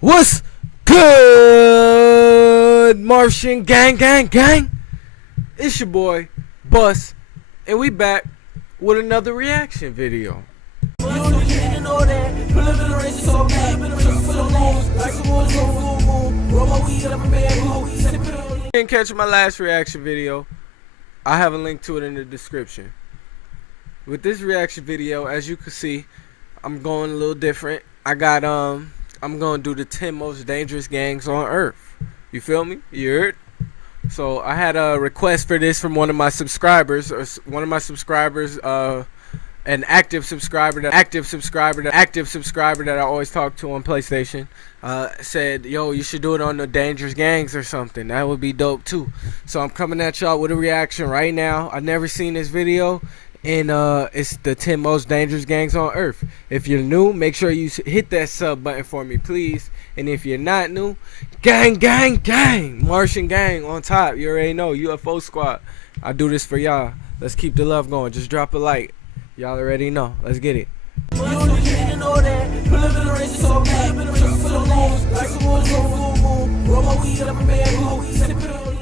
What's good, Martian gang? It's your boy, Bus, and we back with another reaction video. Didn't catch my last reaction video, I have a link to it in the description. With this reaction video, as you can see, I'm going a little different. I'm gonna do the 10 most dangerous gangs on Earth. You feel me? You heard? So I had a request for this from one of my subscribers, an active subscriber that I always talk to on PlayStation. Said, yo, you should do it on the dangerous gangs or something. That would be dope too. So I'm coming at y'all with a reaction right now. I've never seen this video, and it's the 10 most dangerous gangs on Earth. If you're new, make sure you hit that sub button for me, please. And if you're not new, gang, Martian gang on top. You already know, UFO squad. I do this for y'all. Let's keep the love going. Just drop a like. Y'all already know. Let's get it.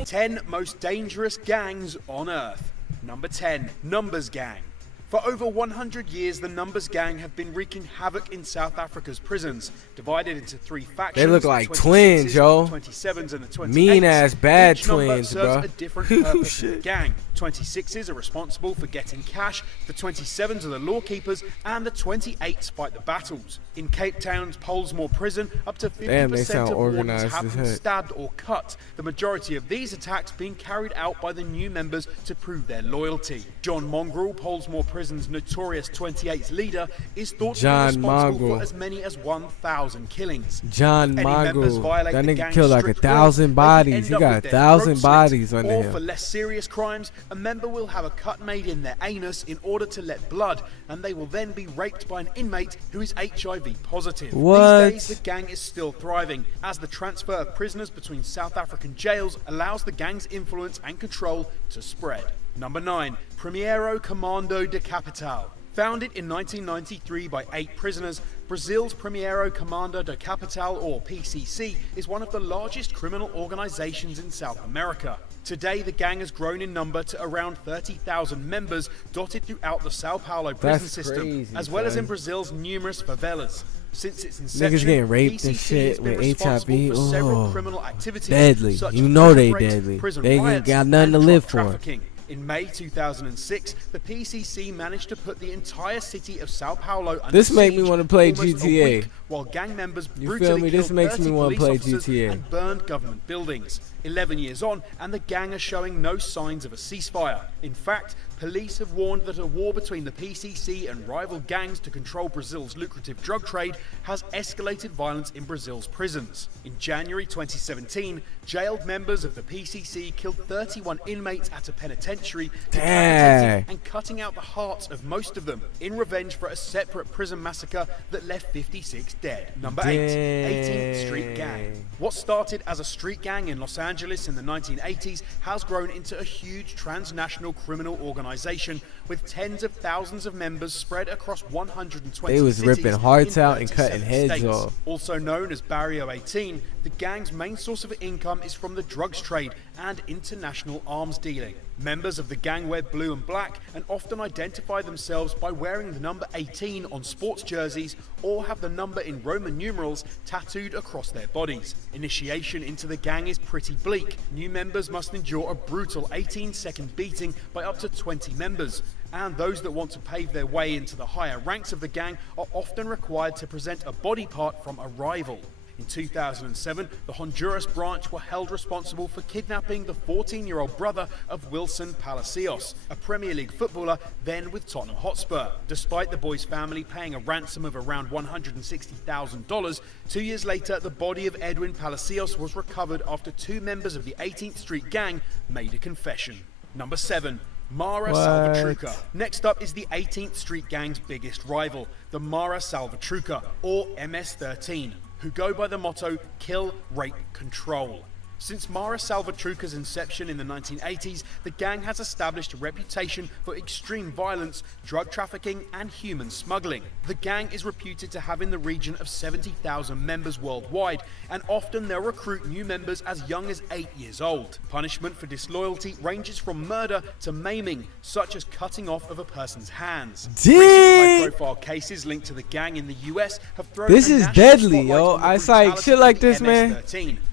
10 most dangerous gangs on Earth. Number 10, Numbers Gang. For over 100 years, the Numbers Gang have been wreaking havoc in South Africa's prisons, divided into 3 factions. They look like twins, yo. 27s and the 28s. Mean-ass bad Each twins, serves bro. a different purpose in the gang. 26s are responsible for getting cash, the 27s are the law keepers, and the 28s fight the battles. In Cape Town's Pollsmoor prison, up to 50% of wardens have been stabbed or cut, the majority of these attacks being carried out by the new members to prove their loyalty. John Mongrel, Pollsmoor prison's notorious 28's leader, is thought to be responsible for as many as 1,000 killings. John Mongrel, that nigga killed like 1,000 bodies. He got 1,000 bodies on him. Or for less serious crimes, a member will have a cut made in their anus in order to let blood, and they will then be raped by an inmate who is HIV positive. What? These days, the gang is still thriving, as the transfer of prisoners between South African jails allows the gang's influence and control to spread. Number 9, Primeiro Comando de Capital. Founded in 1993 by 8 prisoners, Brazil's Primeiro Comando de Capital, or PCC, is one of the largest criminal organizations in South America. Today, the gang has grown in number to around 30,000 members dotted throughout the Sao Paulo prison system, as well as in Brazil's numerous favelas. Since its inception, niggas getting raped PCC and shit with HIV. for several criminal activities, deadly. Such You know they rates, deadly. prison They ain't riots, got nothing to and live drug for. trafficking. In May 2006, the PCC managed to put the entire city of Sao Paulo under This make me siege want to play almost a GTA. week, while gang members You brutally feel me? This killed makes me 30 want to police play officers GTA. and burned government buildings. 11 years on, and the gang are showing no signs of a ceasefire. In fact, police have warned that a war between the PCC and rival gangs to control Brazil's lucrative drug trade has escalated violence in Brazil's prisons. In January 2017, jailed members of the PCC killed 31 inmates at a penitentiary, decapitating and cutting out the hearts of most of them in revenge for a separate prison massacre that left 56 dead. Number 8, 18th Street Gang. What started as a street gang in Los Angeles in the 1980s has grown into a huge transnational criminal organization with tens of thousands of members spread across 120 They was cities ripping hearts in out and cutting 37 heads states. off. Also known as Barrio 18, the gang's main source of income is from the drugs trade and international arms dealing. Members of the gang wear blue and black and often identify themselves by wearing the number 18 on sports jerseys or have the number in Roman numerals tattooed across their bodies. Initiation into the gang is pretty bleak. New members must endure a brutal 18-second beating by up to 20 members. And those that want to pave their way into the higher ranks of the gang are often required to present a body part from a rival. In 2007, the Honduras branch were held responsible for kidnapping the 14-year-old brother of Wilson Palacios, a Premier League footballer then with Tottenham Hotspur. Despite the boy's family paying a ransom of around $160,000, 2 years later, the body of Edwin Palacios was recovered after 2 members of the 18th Street Gang made a confession. Number 7. Mara Salvatrucha. Next up is the 18th Street Gang's biggest rival, the Mara Salvatrucha, or MS-13, who go by the motto, kill, rape, control. Since Mara Salvatruca's inception in the 1980s, the gang has established a reputation for extreme violence, drug trafficking, and human smuggling. The gang is reputed to have in the region of 70,000 members worldwide, and often they'll recruit new members as young as 8 years old. Punishment for disloyalty ranges from murder to maiming, such as cutting off of a person's hands. Recent high-profile cases linked to the gang in the US have thrown This is deadly, yo. It's like shit like this, man.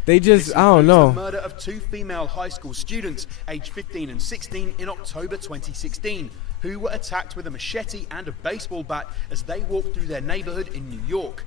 They just, I don't know. The murder of 2 female high school students, aged 15 and 16, in October 2016, who were attacked with a machete and a baseball bat as they walked through their neighborhood in New York.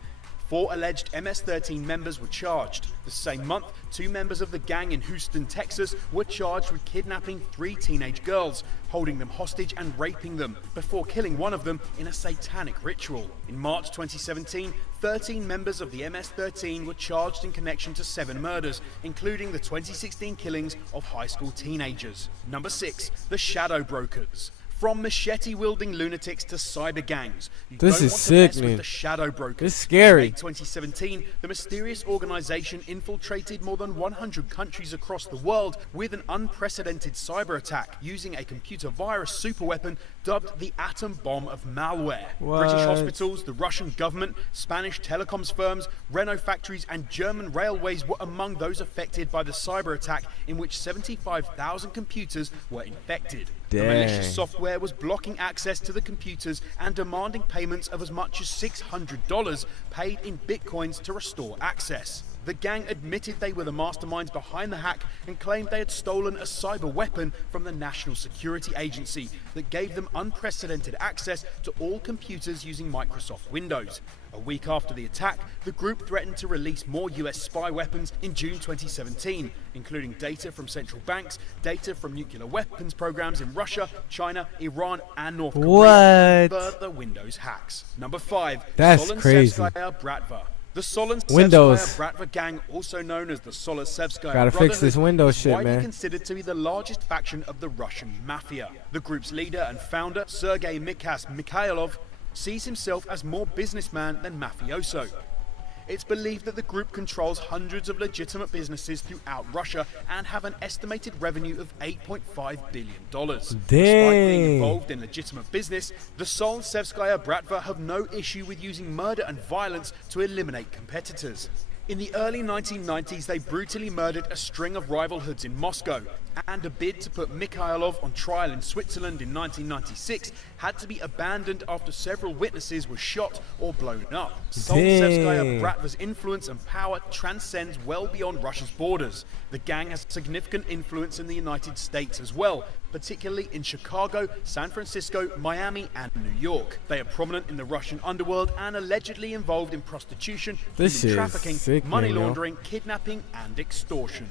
4 alleged MS-13 members were charged. The same month, 2 members of the gang in Houston, Texas, were charged with kidnapping 3 teenage girls, holding them hostage and raping them, before killing one of them in a satanic ritual. In March 2017, 13 members of the MS-13 were charged in connection to 7 murders, including the 2016 killings of high school teenagers. Number 6, the Shadow Brokers. From machete-wielding lunatics to cyber gangs, this is sick, man. The Shadow Brokers. It's scary. In 2017, the mysterious organization infiltrated more than 100 countries across the world with an unprecedented cyber attack using a computer virus superweapon dubbed the atom bomb of malware. British hospitals, the Russian government, Spanish telecoms firms, Renault factories, and German railways were among those affected by the cyber attack, in which 75,000 computers were infected. The malicious software was blocking access to the computers and demanding payments of as much as $600 paid in bitcoins to restore access. The gang admitted they were the masterminds behind the hack and claimed they had stolen a cyber weapon from the National Security Agency that gave them unprecedented access to all computers using Microsoft Windows. A week after the attack, the group threatened to release more US spy weapons in June 2017, including data from central banks, data from nuclear weapons programs in Russia, China, Iran, and North Korea. Further Windows hacks. Number 5. That's crazy. Bratva. The Solonsevskaya Bratva gang, also known as the Solonsevskaya Gotta fix this Windows shit, widely man. considered to be the largest faction of the Russian mafia. The group's leader and founder, Sergei Mikhailov, sees himself as more businessman than mafioso. It's believed that the group controls hundreds of legitimate businesses throughout Russia and have an estimated revenue of $8.5 billion. Despite being involved in legitimate business, the Solonsevskaya Bratva have no issue with using murder and violence to eliminate competitors. In the early 1990s, they brutally murdered a string of rival hoods in Moscow, and a bid to put Mikhailov on trial in Switzerland in 1996 had to be abandoned after several witnesses were shot or blown up. Solonsevskaya Bratva's influence and power transcends well beyond Russia's borders. The gang has significant influence in the United States as well, particularly in Chicago, San Francisco, Miami, and New York. They are prominent in the Russian underworld and allegedly involved in prostitution, human trafficking, money laundering, kidnapping, and extortion.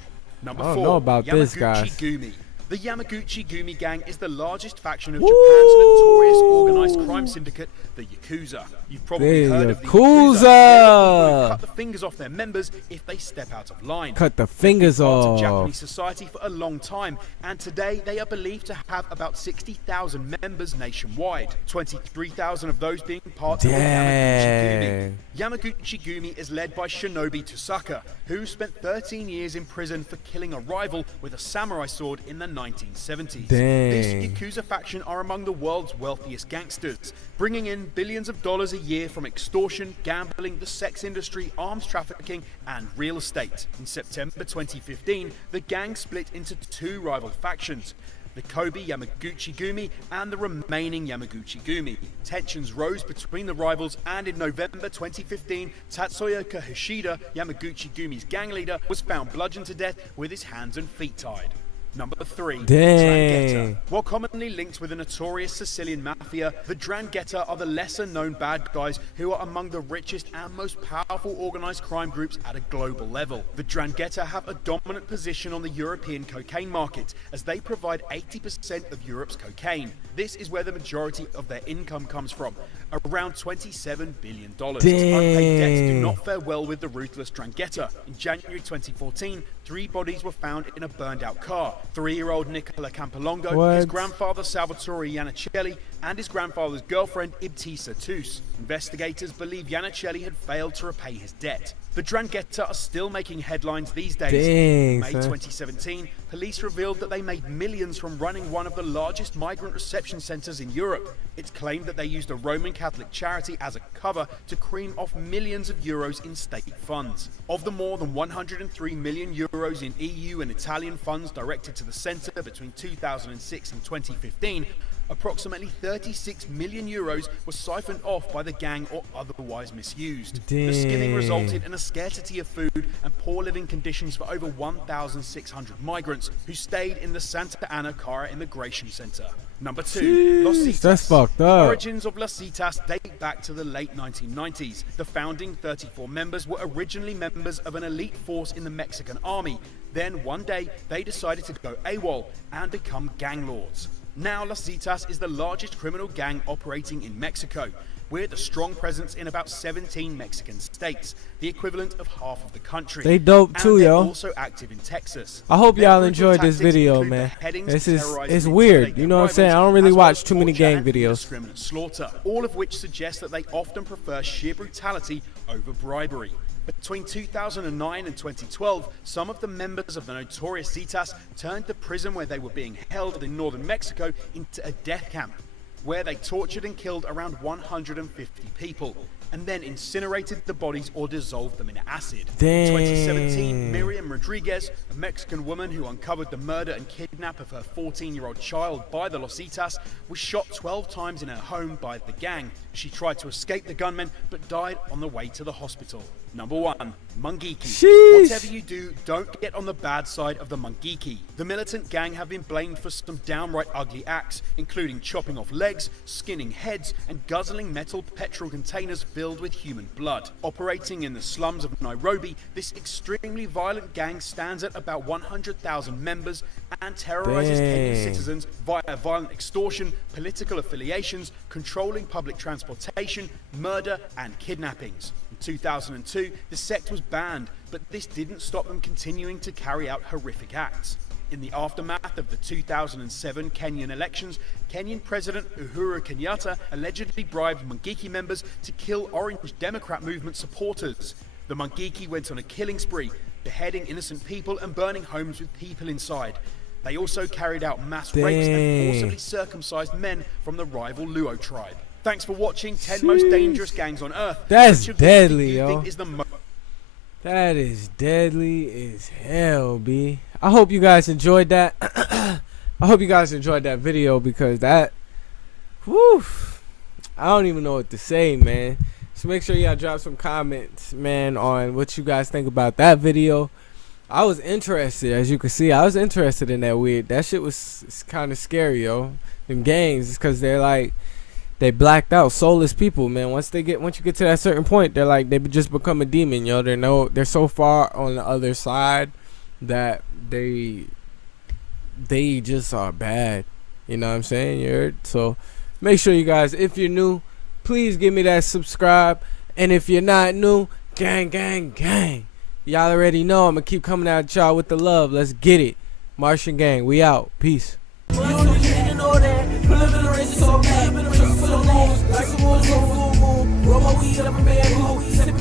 Number 4, I don't know about this, Yamaguchi guys. Gumi. The Yamaguchi Gumi gang is the largest faction of Japan's notorious organized crime syndicate, the Yakuza. You've probably heard of the Yakuza. They cut the fingers off their members if they step out of line. Cut the fingers off. Of Japanese society for a long time, and today they are believed to have about 60,000 members nationwide. 23,000 of those being part of the Yamaguchi Gumi. Yamaguchi Gumi is led by Shinobi Tosaka, who spent 13 years in prison for killing a rival with a samurai sword in the 1970s. This Yakuza faction are among the world's wealthiest gangsters, bringing in billions of dollars a year from extortion, gambling, the sex industry, arms trafficking, and real estate. In September 2015, the gang split into 2 rival factions: the Kobe Yamaguchi Gumi and the remaining Yamaguchi Gumi. Tensions rose between the rivals, and in November 2015, Tatsuya Hishida, Yamaguchi Gumi's gang leader, was found bludgeoned to death with his hands and feet tied. Number 3, Drangheta. While commonly linked with the notorious Sicilian mafia, the Drangheta are the lesser-known bad guys who are among the richest and most powerful organized crime groups at a global level. The Drangheta have a dominant position on the European cocaine market, as they provide 80% of Europe's cocaine. This is where the majority of their income comes from, around $27 billion. Unpaid debts do not fare well with the ruthless Drangheta. In January 2014, 3 bodies were found in a burned-out car. 3-year-old Nicola Campolongo, his grandfather Salvatore Iannicelli, and his grandfather's girlfriend Ibtisa Tus. Investigators believe Iannicelli had failed to repay his debt. The Drangheta are still making headlines these days. Dang, In May son. 2017, police revealed that they made millions from running one of the largest migrant reception centres in Europe. It's claimed that they used a Roman Catholic charity as a cover to cream off millions of euros in state funds. Of the more than 103 million euros in EU and Italian funds directed to the centre between 2006 and 2015, approximately 36 million euros were siphoned off by the gang or otherwise misused. The skimming resulted in a scarcity of food and poor living conditions for over 1,600 migrants who stayed in the Santa Ana Cara Immigration Center. Number 2, Los ZETAS. That's fucked The up. origins of Los ZETAS date back to the late 1990s. The founding 34 members were originally members of an elite force in the Mexican army. Then one day they decided to go AWOL and become gang lords. Now Los ZETAS is the largest criminal gang operating in Mexico, with a strong presence in about 17 Mexican states, the equivalent of half of the country. They dope too, and they're yo. also active in Texas. I hope Their y'all brutal enjoyed this tactics video, include man. beheadings, This is terrorizing it's and weird. intimidating You know what I'm saying? I rivals, don't really as well watch as too many torture gang and videos. indiscriminate slaughter, all of which suggests that they often prefer sheer brutality over bribery. Between 2009 and 2012, some of the members of the notorious ZETAS turned the prison where they were being held in northern Mexico into a death camp, where they tortured and killed around 150 people, and then incinerated the bodies or dissolved them in acid. In 2017, Miriam Rodriguez, a Mexican woman who uncovered the murder and kidnap of her 14-year-old child by the Los ZETAS, was shot 12 times in her home by the gang. She tried to escape the gunmen, but died on the way to the hospital. Number 1, Mungiki. Sheesh. Whatever you do, don't get on the bad side of the Mungiki. The militant gang have been blamed for some downright ugly acts, including chopping off legs, skinning heads, and guzzling metal petrol containers filled with human blood. Operating in the slums of Nairobi, this extremely violent gang stands at about 100,000 members and terrorizes Kenyan citizens via violent extortion, political affiliations, controlling public transportation, murder, and kidnappings. In 2002, the sect was banned, but this didn't stop them continuing to carry out horrific acts. In the aftermath of the 2007 Kenyan elections, Kenyan President Uhuru Kenyatta allegedly bribed Mungiki members to kill Orange Democrat movement supporters. The Mungiki went on a killing spree, beheading innocent people and burning homes with people inside. They also carried out mass rapes and forcibly circumcised men from the rival Luo tribe. Thanks for watching 10 Most Dangerous Gangs on Earth. That's Which of deadly, these do you yo. think is the That is deadly as hell, B. I hope you guys enjoyed that. I hope you guys enjoyed that video, because that, whew, I don't even know what to say, man. So make sure y'all drop some comments, man, on what you guys think about that video. I was interested, as you can see. I was interested in that weird. That shit was kind of scary, yo. Them gangs, because they're like, they blacked out, soulless people, man. Once you get to that certain point, they're like, they just become a demon, yo. They're so far on the other side that they just are bad. You know what I'm saying? You heard? So make sure you guys, if you're new, please give me that subscribe. And if you're not new, gang, gang, gang. Y'all already know I'm gonna keep coming at y'all with the love. Let's get it. Martian Gang, we out. Peace. You didn't know that. Pull up in the race, so bad. Been a race for the long. Like some more, roll my weed up in bed. Sipping